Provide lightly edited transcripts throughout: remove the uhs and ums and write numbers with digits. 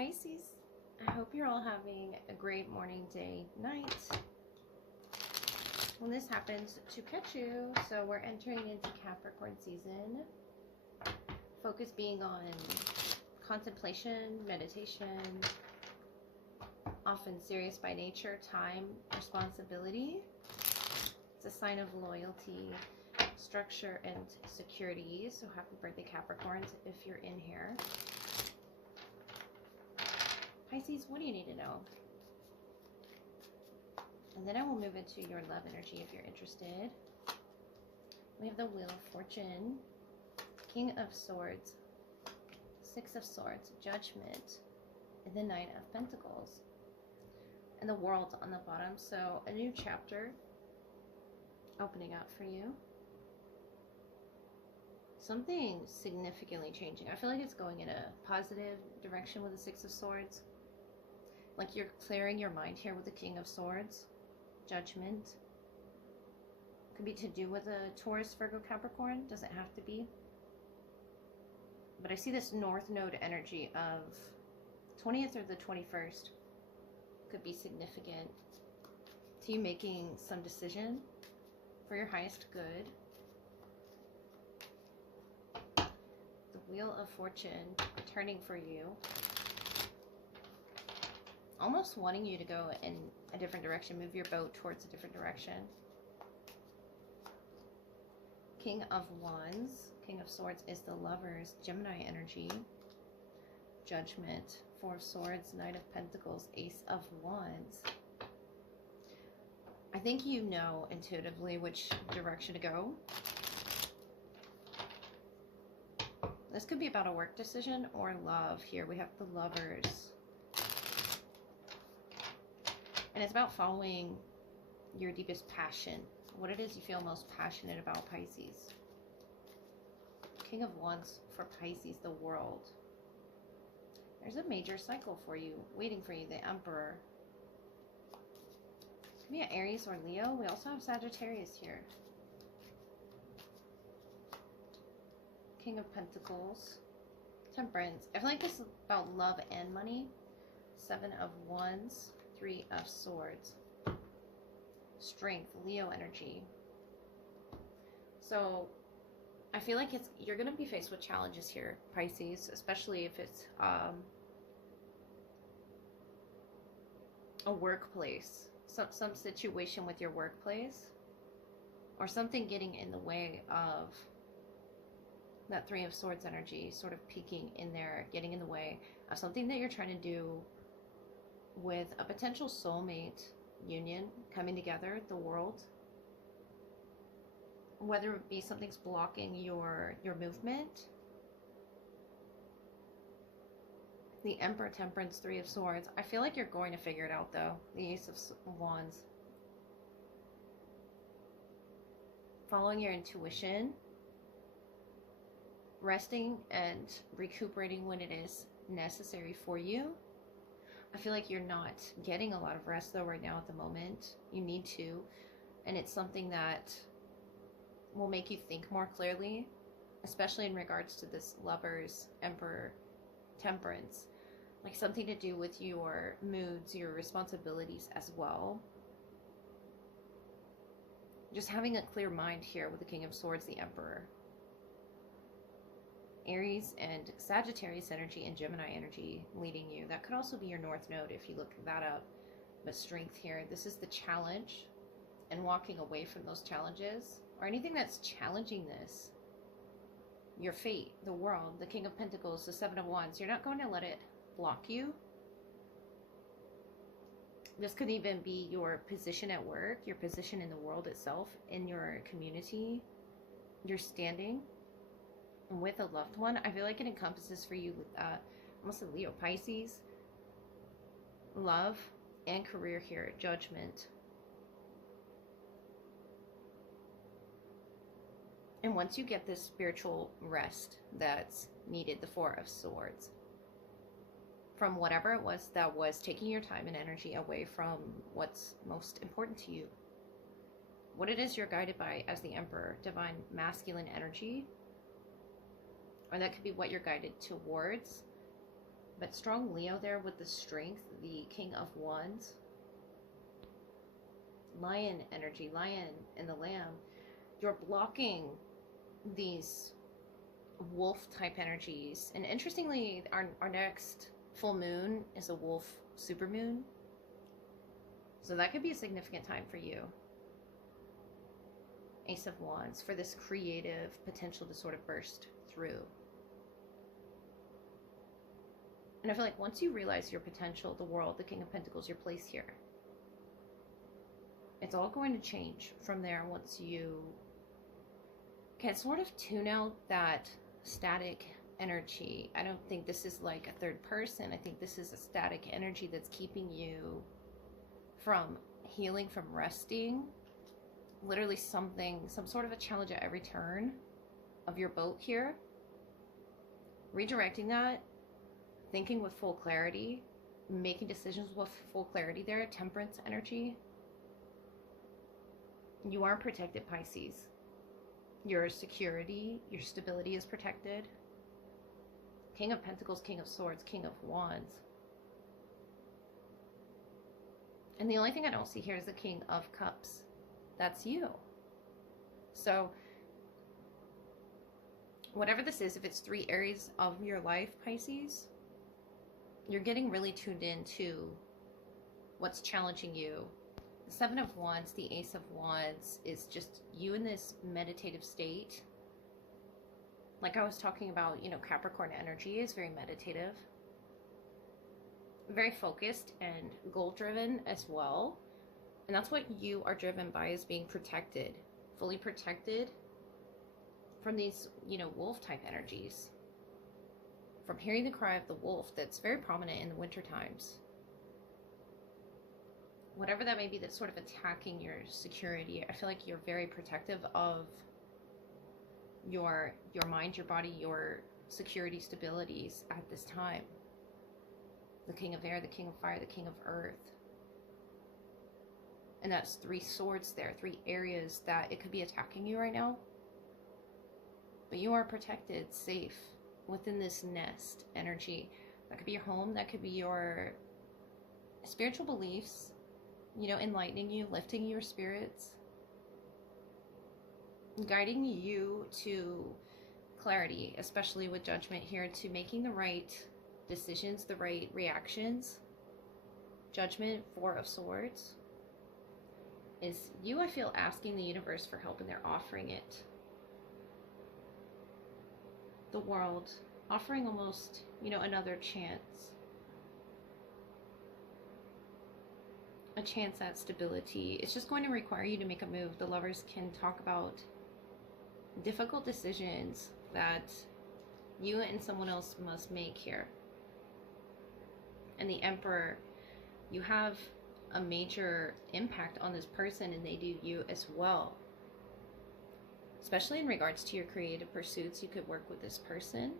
Pisces, I hope you're all having a great morning, day, night when this happens to catch you. So we're entering into Capricorn season. Focus being on contemplation, meditation, often serious by nature, time, responsibility. It's a sign of loyalty, structure, and security. So happy birthday, Capricorns, if you're in here. Pisces, what do you need to know? And then I will move into your love energy if you're interested. We have the Wheel of Fortune, King of Swords, Six of Swords, Judgment, and the Knight of Pentacles. And the World on the bottom. So a new chapter opening up for you. Something significantly changing. I feel like it's going in a positive direction with the Six of Swords. Like you're clearing your mind here with the King of Swords. Judgment. Could be to do with a Taurus, Virgo, Capricorn. Doesn't have to be. But I see this North Node energy of 20th or the 21st. Could be significant to you making some decision for your highest good. The Wheel of Fortune returning for you. Almost wanting you to go in a different direction, move your boat towards a different direction. King of Wands, King of Swords is the Lovers, Gemini energy. Judgment, Four of Swords, Knight of Pentacles, Ace of Wands. I think you know intuitively which direction to go. This could be about a work decision or love. Here we have the Lovers. And it's about following your deepest passion. What it is you feel most passionate about, Pisces. King of Wands for Pisces, the World. There's a major cycle for you, waiting for you, the Emperor. Could be an Aries or Leo. We also have Sagittarius here. King of Pentacles. Temperance. I feel like this is about love and money. Seven of Wands. Three of Swords. Strength, Leo energy. So I feel like you're going to be faced with challenges here, Pisces, especially if it's a workplace, some situation with your workplace, or something getting in the way of that Three of Swords energy, sort of peeking in there, getting in the way of something that you're trying to do with a potential soulmate union coming together, the World. Whether it be something's blocking your movement. The Emperor, Temperance, Three of Swords. I feel like you're going to figure it out though. The Ace of Wands. Following your intuition. Resting and recuperating when it is necessary for you. I feel like you're not getting a lot of rest though right now at the moment. You need to. And it's something that will make you think more clearly, especially in regards to this Lovers, Emperor, Temperance. Like something to do with your moods, your responsibilities as well. Just having a clear mind here with the King of Swords, the Emperor. Aries and Sagittarius energy and Gemini energy leading you. That could also be your North Node if you look that up. But strength here. This is the challenge and walking away from those challenges or anything that's challenging this. Your fate, the World, the King of Pentacles, the Seven of Wands. You're not going to let it block you. This could even be your position at work, your position in the world itself, in your community, your standing with a loved one. I feel like it encompasses for you with almost a Leo, Pisces, love and career here, Judgment. And once you get this spiritual rest that's needed, the Four of Swords, from whatever it was that was taking your time and energy away from what's most important to you, what it is you're guided by as the Emperor, divine masculine energy, or that could be what you're guided towards, But strong Leo there with the strength, the King of Wands. Lion energy, lion and the lamb. You're blocking these wolf type energies. And interestingly, our next full moon is a wolf supermoon. So that could be a significant time for you. Ace of Wands, for this creative potential to sort of burst through. And I feel like once you realize your potential, the world, the King of Pentacles, your place here, it's all going to change from there once you can sort of tune out that static energy. I don't think this is like a third person. I think this is a static energy that's keeping you from healing, from resting. Literally some sort of a challenge at every turn of your boat here. Redirecting that, thinking with full clarity, making decisions with full clarity there. Temperance energy. You are protected, Pisces. Your security, your stability is protected. King of Pentacles, King of Swords, King of Wands. And the only thing I don't see here is the King of Cups. That's you. So whatever this is, if it's 3 areas of your life, Pisces, you're getting really tuned into what's challenging you. The 7 of Wands, the Ace of Wands is just you in this meditative state. Like I was talking about, you know, Capricorn energy is very meditative, very focused and goal-driven as well. And that's what you are driven by, is being protected, fully protected from these, you know, wolf-type energies. From hearing the cry of the wolf that's very prominent in the winter times. Whatever that may be that's sort of attacking your security, I feel like you're very protective of your mind, your body, your security stabilities at this time. The King of Air, the King of Fire, the King of Earth. And that's 3 swords there, 3 areas that it could be attacking you right now. But you are protected, safe within this nest energy. That could be your home, that could be your spiritual beliefs, you know, enlightening you, lifting your spirits, guiding you to clarity, especially with Judgment here, to making the right decisions, the right reactions. Judgment, 4 of Swords, is you, I feel, asking the universe for help, and they're offering it. The world, offering almost, you know, another chance. A chance at stability. It's just going to require you to make a move. The Lovers can talk about difficult decisions that you and someone else must make here. And the Emperor, you have a major impact on this person, and they do you as well. Especially in regards to your creative pursuits, you could work with this person.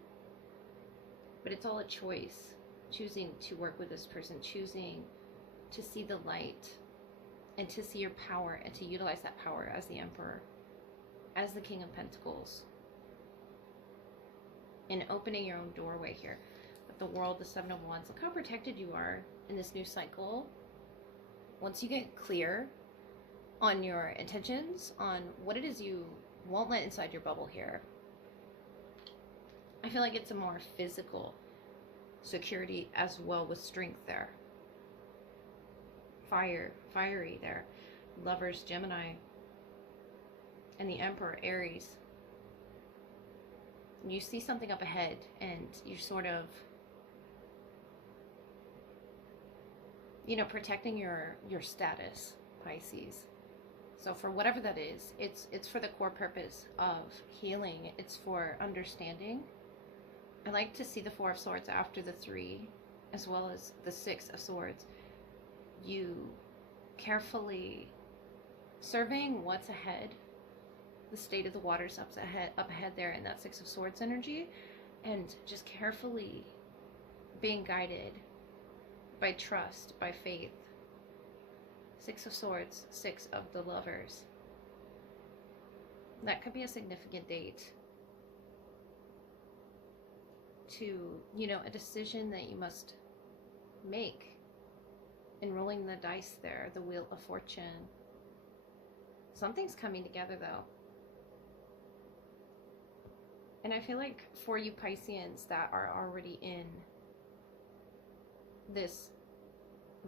But it's all a choice. Choosing to work with this person, choosing to see the light and to see your power and to utilize that power as the Emperor, as the King of Pentacles, and opening your own doorway here. But the World, the 7 of Wands, look how protected you are in this new cycle. Once you get clear on your intentions, on what it is you won't let inside your bubble here, I feel like it's a more physical security as well, with strength there. Fiery there. Lovers, Gemini, and the Emperor, Aries. You see something up ahead, and you're sort of, you know, protecting your status, Pisces. So for whatever that is, it's for the core purpose of healing. It's for understanding. I like to see the 4 of Swords after the 3, as well as the 6 of Swords. You carefully surveying what's ahead, the state of the waters up ahead there in that 6 of Swords energy, and just carefully being guided by trust, by faith. 6 of Swords, 6 of the Lovers. That could be a significant date. to, you know, a decision that you must make. And rolling the dice there, the Wheel of Fortune. Something's coming together though. And I feel like for you Pisceans that are already in this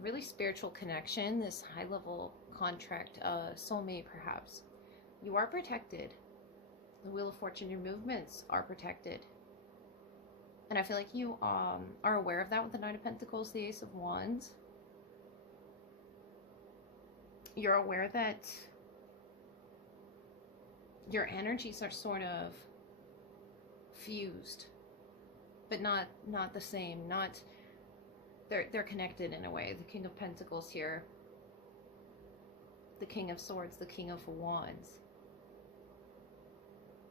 really spiritual connection, this high level contract, soulmate perhaps, you are protected. The Wheel of Fortune, your movements are protected. And I feel like you are aware of that with the Knight of Pentacles, the Ace of Wands. You're aware that your energies are sort of fused, but not the same. Not they're connected in a way. The King of Pentacles here, the King of Swords, the King of Wands.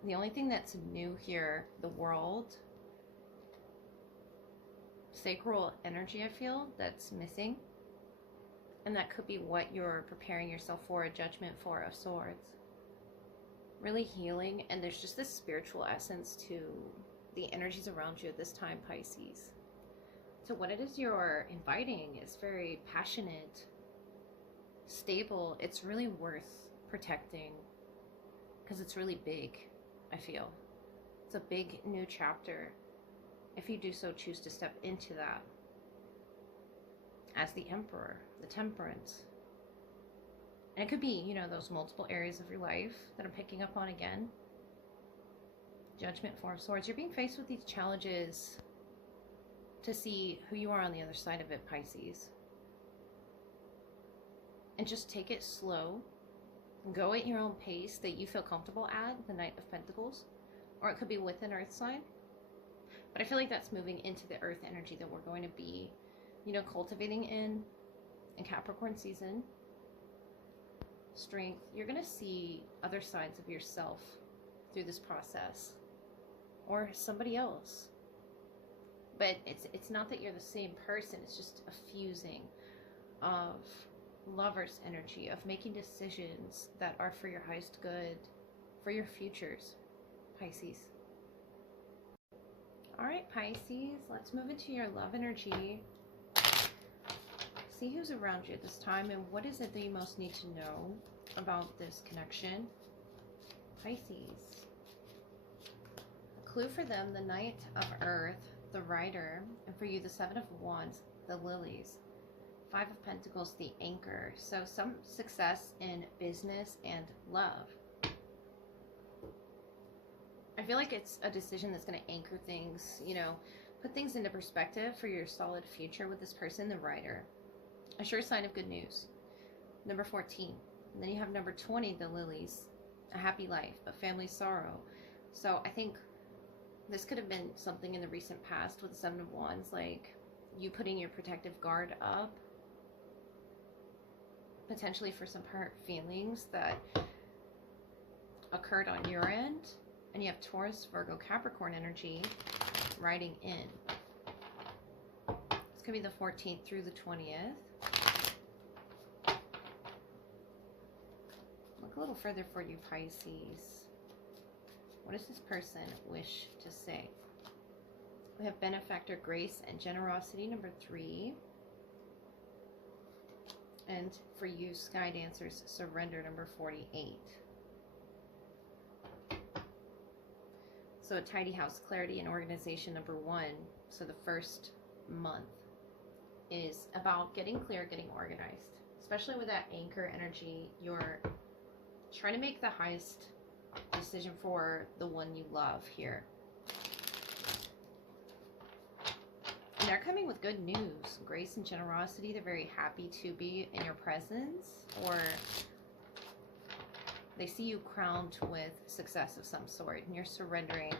The only thing that's new here, the World, sacral energy, I feel that's missing. And that could be what you're preparing yourself for, a Judgment, Four of Swords. Really healing, and there's just this spiritual essence to the energies around you at this time, Pisces. So what it is you're inviting is very passionate, stable. It's really worth protecting because it's really big, I feel. It's a big new chapter if you do so choose to step into that. As the Emperor, the Temperance. And it could be, you know, those multiple areas of your life that I'm picking up on again. Judgment, Four of Swords. You're being faced with these challenges to see who you are on the other side of it, Pisces. And just take it slow. Go at your own pace that you feel comfortable at, the Knight of Pentacles. Or it could be with an Earth sign. But I feel like that's moving into the Earth energy that we're going to be, you know, cultivating in Capricorn season. Strength. You're going to see other sides of yourself through this process. Or somebody else. But it's not that you're the same person. It's just a fusing of Lover's energy, of making decisions that are for your highest good, for your futures, Pisces. Alright, Pisces, let's move into your love energy. See who's around you at this time and what is it that you most need to know about this connection. Pisces. A clue for them, the Knight of Earth, the Rider, and for you, the Seven of Wands, the Lilies. Five of Pentacles, the Anchor. So some success in business and love. I feel like it's a decision that's going to anchor things, you know, put things into perspective for your solid future with this person, the Rider. A sure sign of good news. Number 14. And then you have number 20, the Lilies. A happy life, but family sorrow. So I think this could have been something in the recent past with the Seven of Wands, like you putting your protective guard up. Potentially for some hurt feelings that occurred on your end. And you have Taurus, Virgo, Capricorn energy riding in. It's going to be the 14th through the 20th. Look a little further for you, Pisces. What does this person wish to say? We have benefactor, grace, and generosity, number 3. And for you, Sky Dancers, surrender, number 48. So a tidy house, clarity, and organization, number 1. So the first month is about getting clear, getting organized. Especially with that anchor energy, you're trying to make the highest decision for the one you love here. And they're coming with good news, grace and generosity. They're very happy to be in your presence, or they see you crowned with success of some sort, and you're surrendering.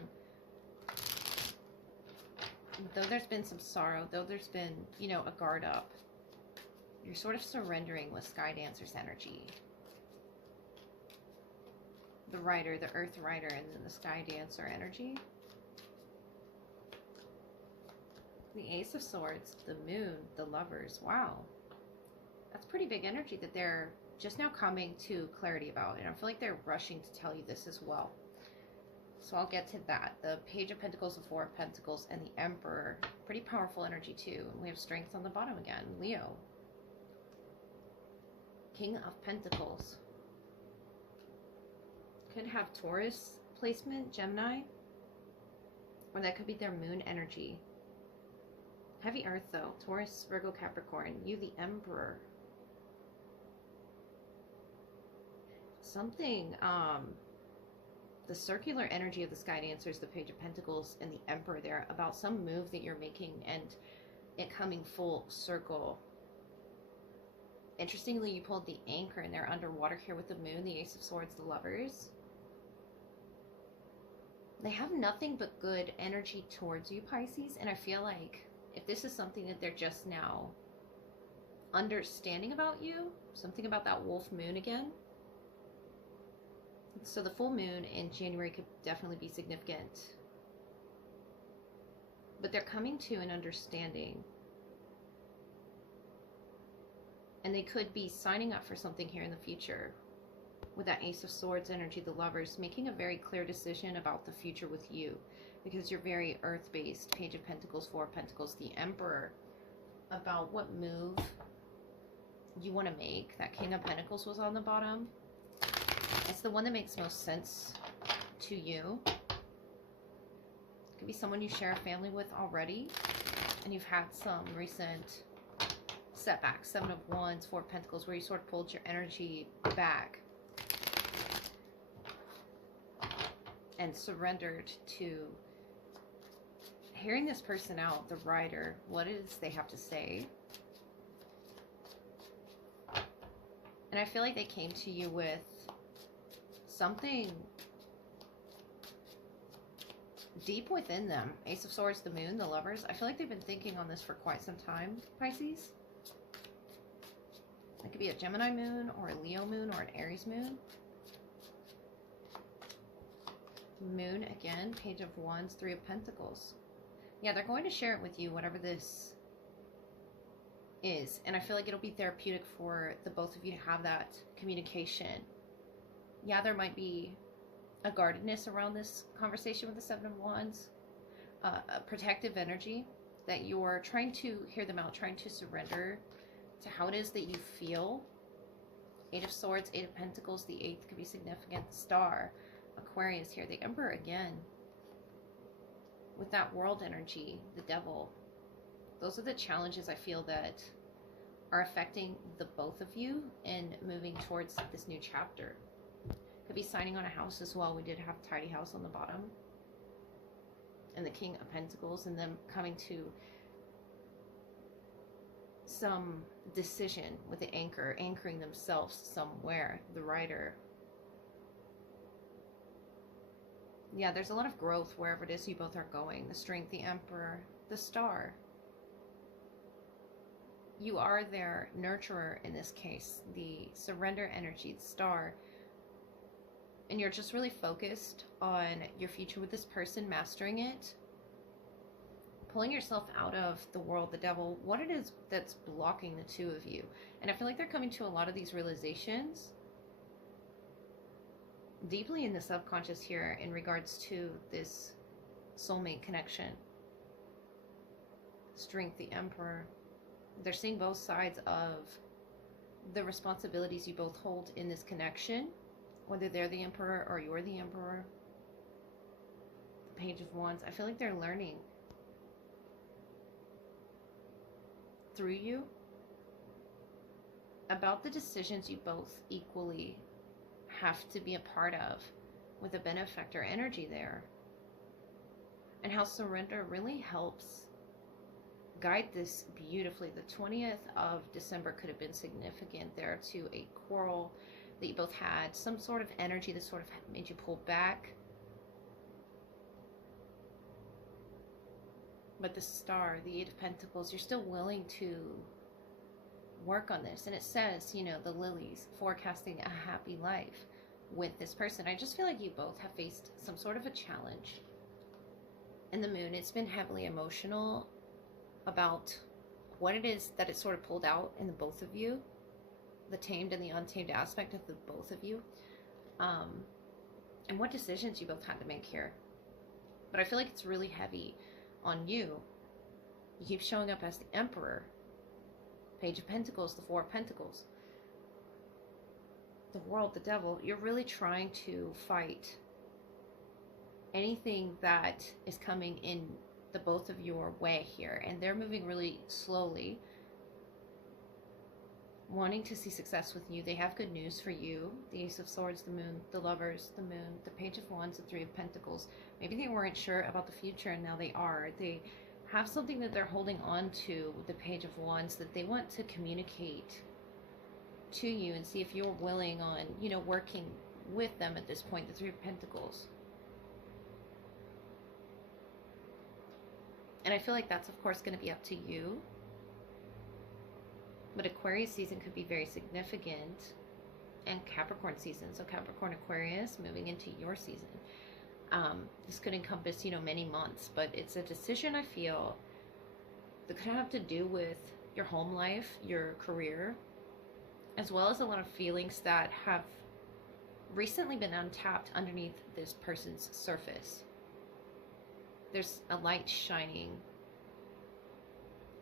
Though there's been some sorrow, though there's been, you know, a guard up, you're sort of surrendering with Sky Dancer's energy. The Rider, the Earth Rider, and then the Sky Dancer energy. The Ace of Swords, the Moon, the Lovers. Wow. That's pretty big energy that they're just now coming to clarity about. And I feel like they're rushing to tell you this as well. So I'll get to that. The Page of Pentacles, the Four of Pentacles, and the Emperor. Pretty powerful energy too. And we have Strength on the bottom again. Leo. King of Pentacles. Could have Taurus placement, Gemini. Or that could be their moon energy. Heavy earth though. Taurus, Virgo, Capricorn. You, the Emperor. Something, the circular energy of the sky answers the Page of Pentacles and the Emperor there about some move that you're making and it coming full circle. Interestingly, you pulled the Anchor and they're underwater here with the Moon, the Ace of Swords, the Lovers. They have nothing but good energy towards you, Pisces, and I feel like if this is something that they're just now understanding about you, something about that wolf moon again. So the full moon in January could definitely be significant. But they're coming to an understanding. And they could be signing up for something here in the future. With that Ace of Swords energy, the Lovers, making a very clear decision about the future with you. Because you're very earth-based. Page of Pentacles, Four of Pentacles, the Emperor. About what move you want to make. That King of Pentacles was on the bottom. It's the one that makes most sense to you. It could be someone you share a family with already. And you've had some recent setbacks. Seven of Wands, Four of Pentacles, where you sort of pulled your energy back. And surrendered to hearing this person out, the Rider, what it is they have to say. And I feel like they came to you with something deep within them. Ace of Swords, the Moon, the Lovers. I feel like they've been thinking on this for quite some time, Pisces. It could be a Gemini moon or a Leo moon or an Aries moon. Moon again, Page of Wands, Three of Pentacles. Yeah, they're going to share it with you, whatever this is. And I feel like it'll be therapeutic for the both of you to have that communication. Yeah, there might be a guardedness around this conversation with the Seven of Wands. A protective energy that you're trying to hear them out, trying to surrender to how it is that you feel. Eight of Swords, Eight of Pentacles, the Eighth could be significant. The Star, Aquarius here, the Emperor again. With that World energy, the Devil. Those are the challenges I feel that are affecting the both of you in moving towards this new chapter. Could be signing on a house as well. We did have Tidy House on the bottom. And the King of Pentacles, and them coming to some decision with the Anchor, anchoring themselves somewhere. The Rider. Yeah, there's a lot of growth wherever it is you both are going. The Strength, the Emperor, the Star. You are their nurturer in this case. The surrender energy, the Star. And you're just really focused on your future with this person, mastering it. Pulling yourself out of the world, the devil, what it is that's blocking the two of you. And I feel like they're coming to a lot of these realizations deeply in the subconscious here in regards to this soulmate connection. Strength, the Emperor. They're seeing both sides of the responsibilities you both hold in this connection. Whether they're the Emperor or you're the Emperor. The Page of Wands. I feel like they're learning through you about the decisions you both equally have to be a part of, with a benefactor energy there. And how surrender really helps guide this beautifully. The 20th of December could have been significant there to a quarrel that you both had, some sort of energy that sort of made you pull back. But the Star, the Eight of Pentacles, you're still willing to work on this. And it says, you know, the lilies, forecasting a happy life with this person. I just feel like you both have faced some sort of a challenge. And the Moon, it's been heavily emotional about what it is that it sort of pulled out in the both of you. The tamed and the untamed aspect of the both of you. and what decisions you both had to make here. But I feel like it's really heavy on you. You keep showing up as the Emperor, Page of Pentacles, the Four of Pentacles, the World, the Devil. You're really trying to fight anything that is coming in the both of your way here, and they're moving really slowly, wanting to see success with you. They have good news for you. The Ace of Swords, the Moon, the Lovers, the Moon, the Page of Wands, the Three of Pentacles. Maybe they weren't sure about the future and now they are. They have something that they're holding on to, the Page of Wands, that they want to communicate to you and see if you're willing on, you know, working with them at this point, the Three of Pentacles. And I feel like that's, of course, going to be up to you. But Aquarius season could be very significant. And Capricorn season. So Capricorn, Aquarius, moving into your season. This could encompass, you know, many months. But it's a decision, I feel, that could have to do with your home life, your career, as well as a lot of feelings that have recently been untapped underneath this person's surface. There's a light shining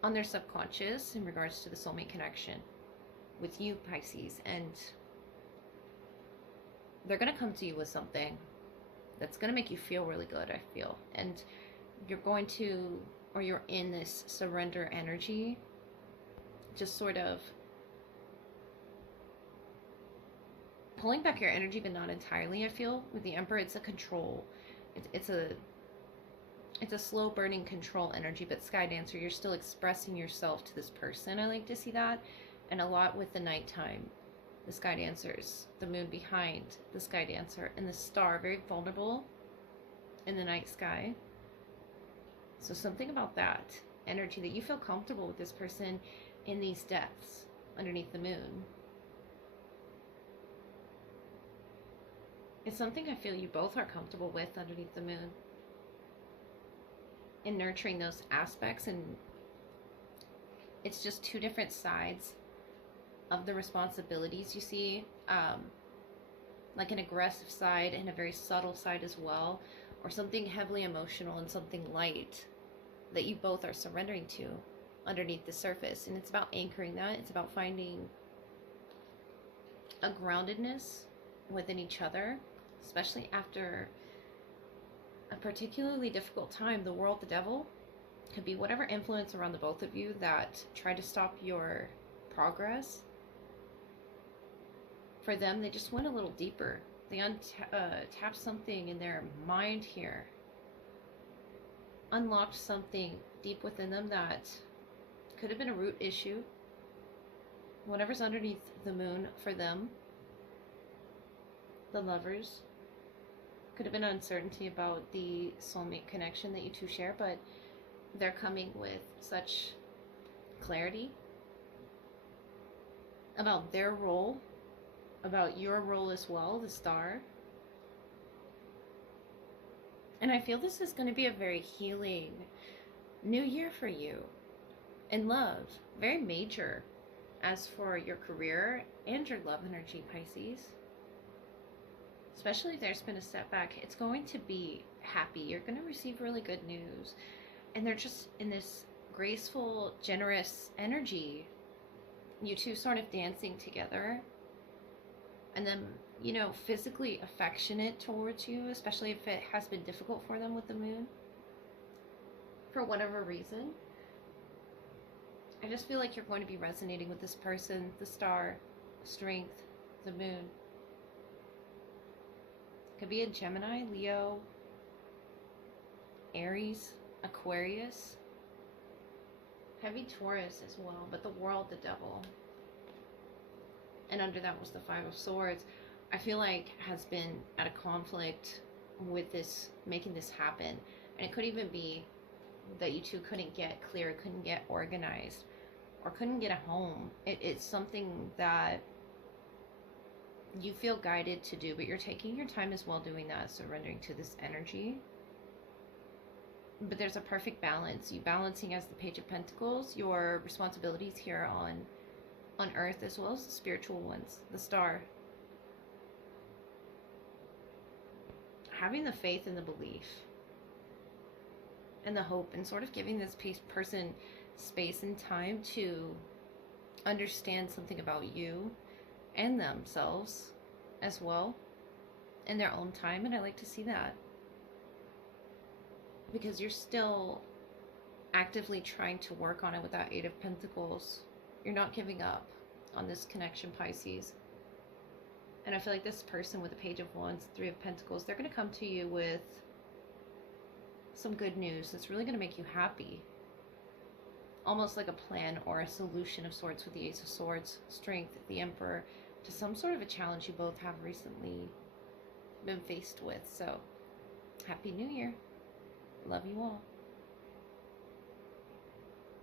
on their subconscious in regards to the soulmate connection with you, Pisces, and they're going to come to you with something that's going to make you feel really good, I feel. And you're going to, or you're in this surrender energy, just sort of pulling back your energy, but not entirely, I feel. With the Emperor, it's a control. It's a slow burning control energy, but Sky Dancer, you're still expressing yourself to this person. I like to see that. And a lot with the nighttime, the Sky Dancers, the moon behind the Sky Dancer, and the star, very vulnerable in the night sky. So something about that energy, that you feel comfortable with this person in these depths underneath the moon. It's something I feel you both are comfortable with underneath the moon. In nurturing those aspects, and it's just two different sides of the responsibilities, you see, like an aggressive side and a very subtle side as well, or something heavily emotional and something light that you both are surrendering to underneath the surface. And it's about anchoring that. It's about finding a groundedness within each other, especially after a particularly difficult time. The World, the Devil, could be whatever influence around the both of you that try to stop your progress. For them, they just went a little deeper. They tapped something in their mind here, unlocked something deep within them that could have been a root issue. Whatever's underneath the moon for them, the Lovers, could have been uncertainty about the soulmate connection that you two share, but they're coming with such clarity about their role, about your role as well, the Star. And I feel this is going to be a very healing new year for you in love, very major. As for your career and your love energy, Pisces, especially if there's been a setback, it's going to be happy. You're going to receive really good news. And they're just in this graceful, generous energy. You two sort of dancing together. And then, you know, physically affectionate towards you, especially if it has been difficult for them with the moon, for whatever reason. I just feel like you're going to be resonating with this person, the Star, Strength, the moon. Could be a Gemini, Leo, Aries, Aquarius, heavy Taurus as well, but the World, the Devil. And under that was the Five of Swords. I feel like has been at a conflict with this, making this happen. And it could even be that you two couldn't get clear, couldn't get organized, or couldn't get a home. It's something that you feel guided to do, but you're taking your time as well doing that, surrendering to this energy. But there's a perfect balance. You balancing as the Page of Pentacles, your responsibilities here on Earth, as well as the spiritual ones, the Star. having the faith and the belief and the hope, and sort of giving this person space and time to understand something about you and themselves as well in their own time. And I like to see that, because you're still actively trying to work on it with that Eight of Pentacles. You're not giving up on this connection, Pisces. And I feel like this person with the Page of Wands, Three of Pentacles, they're going to come to you with some good news that's really going to make you happy. Almost like a plan or a solution of sorts with the Ace of Swords, Strength, the Emperor, to some sort of a challenge you both have recently been faced with. So, Happy New Year. Love you all.